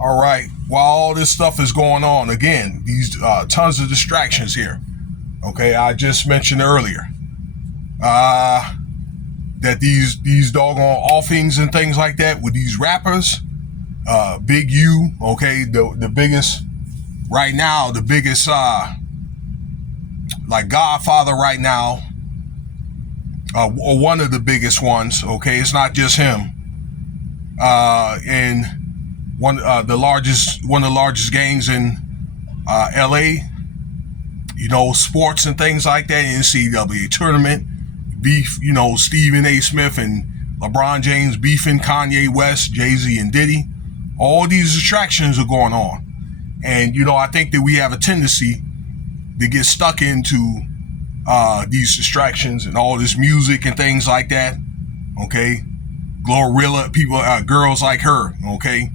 All right. While all this stuff is going on, again, these tons of distractions here. Okay, I just mentioned earlier that these doggone offings and things like that with these rappers, Big U, okay, the biggest right now, the biggest like Godfather right now, or one of the biggest ones. Okay, it's not just him, and one of the largest gangs in L.A. You know, sports and things like that, NCAA tournament, beef, you know, Stephen A. Smith and LeBron James beefing Kanye West, Jay-Z and Diddy. All these distractions are going on. And, you know, I think that we have a tendency to get stuck into these distractions and all this music and things like that. Okay. Glorilla, people, girls like her. Okay.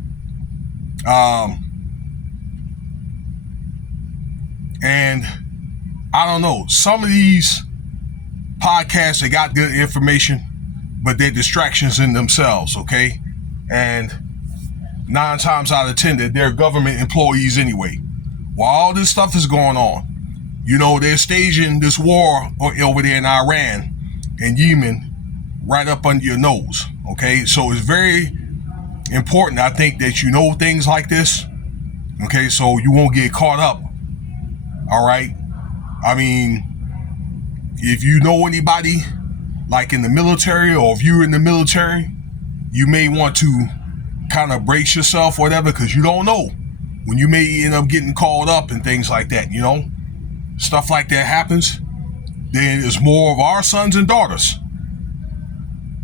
And I don't know, some of these podcasts, they got good information, but they're distractions in themselves, okay? And 9 times out of 10, they're government employees anyway. While all this stuff is going on, you know, they're staging this war over there in Iran and Yemen right up under your nose, okay? So it's very important, I think, that you know things like this, okay, so you won't get caught up, all right? I mean, if you know anybody like in the military, or if you're in the military, you may want to kind of brace yourself, whatever, because you don't know when you may end up getting called up and things like that, you know? Stuff like that happens, then it's more of our sons and daughters,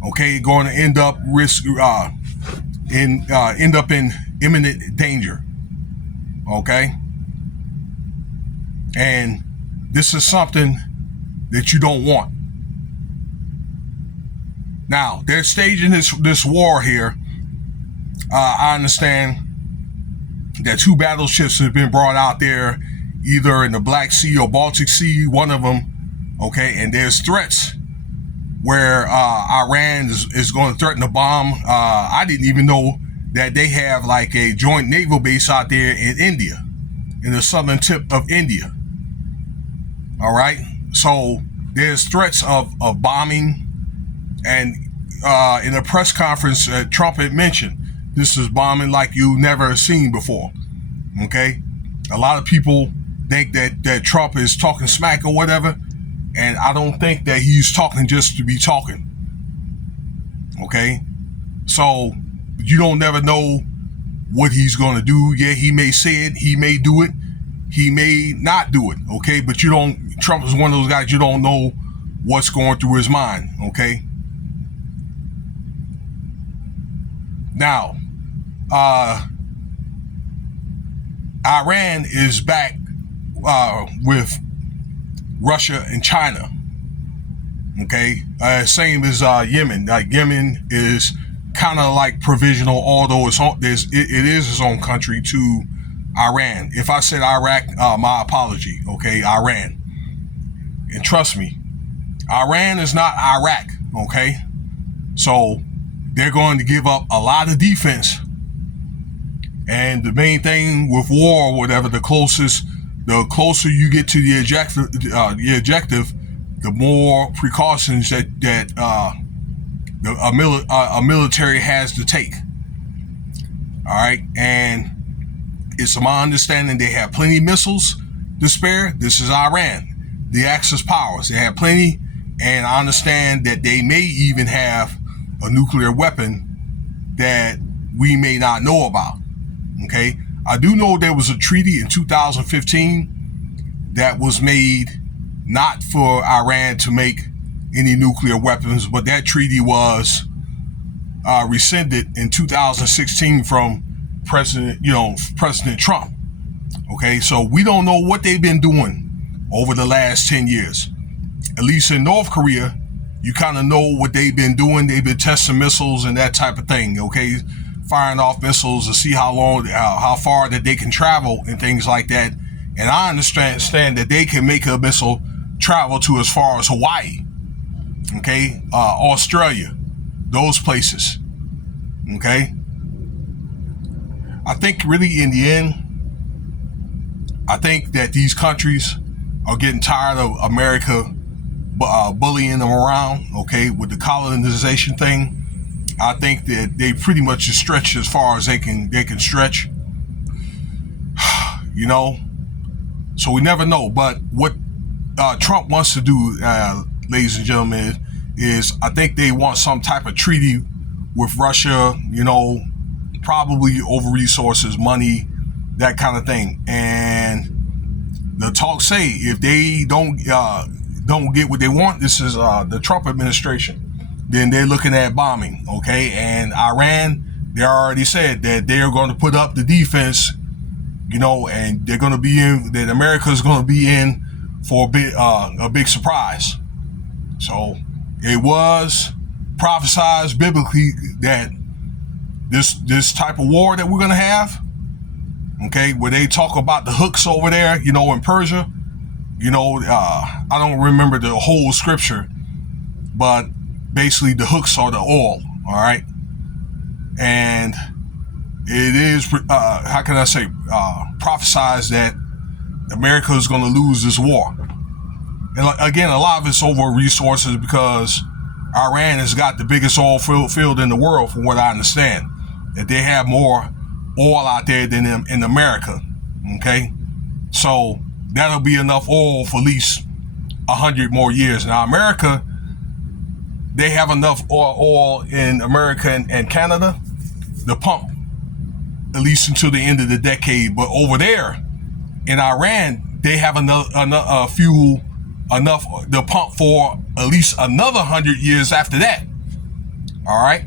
okay, going to end up end up in imminent danger, okay? And this is something that you don't want. Now, they're staging this war here. I understand that 2 battleships have been brought out there, either in the Black Sea or Baltic Sea, one of them, okay? And there's threats where Iran is going to threaten to bomb. I didn't even know that they have like a joint naval base out there in India, in the southern tip of India. All right. So there's threats of bombing. And in a press conference, Trump had mentioned this is bombing like you've never seen before. Okay. A lot of people think that Trump is talking smack or whatever. And I don't think that he's talking just to be talking. Okay. So you don't never know what he's going to do. Yeah, he may say it. He may do it. He may not do it, okay? But Trump is one of those guys, you don't know what's going through his mind, okay? Now, Iran is back with Russia and China, okay? Same as Yemen. Like Yemen is kind of like provisional, although it is its own country to Iran. If I said Iraq, my apology, okay? Iran. And trust me, Iran is not Iraq, okay? So they're going to give up a lot of defense. And the main thing with war or whatever, the closer you get to the objective, the more precautions that a military has to take. All right, and it's my understanding they have plenty missiles to spare. This is Iran, the Axis powers. They have plenty, and I understand that they may even have a nuclear weapon that we may not know about. Okay, I do know there was a treaty in 2015 that was made not for Iran to make any nuclear weapons, but that treaty was rescinded in 2016 from President Trump. Okay, so we don't know what they've been doing over the last 10 years. At least in North Korea, you kind of know what they've been doing. They've been testing missiles and that type of thing. Okay, firing off missiles to see how far that they can travel and things like that. And I understand that they can make a missile travel to as far as Hawaii, okay, Australia, those places, okay. I think really in the end, I think that these countries are getting tired of America bullying them around, okay, with the colonization thing. I think that they pretty much just stretch as far as they can stretch, you know. So we never know. But what Trump wants to do, ladies and gentlemen, is I think they want some type of treaty with Russia, you know, probably over resources, money, that kind of thing. And the talks say if they don't get what they want, this is the Trump administration, then they're looking at bombing, okay? And Iran, they already said that they're going to put up the defense, you know, and they're going to be in, that America's going to be in for a big surprise. So it was prophesized biblically that this type of war that we're going to have, okay, where they talk about the hooks over there, you know, in Persia, you know, I don't remember the whole scripture, but basically the hooks are the oil, all right? And it is, how can I say, prophesized that America is going to lose this war. And again, a lot of it's over resources because Iran has got the biggest oil field in the world, from what I understand. That they have more oil out there than in America, okay? So that'll be enough oil for at least 100 more years. Now, America, they have enough oil in America and Canada to pump at least until the end of the decade. But over there in Iran, they have enough fuel, enough to pump for at least another 100 years after that. All right?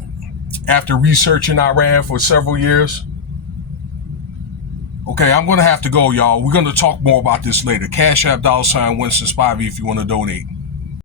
After researching Iran for several years. Okay, I'm going to have to go, y'all. We're going to talk more about this later. Cash App $Winston Spivey if you want to donate.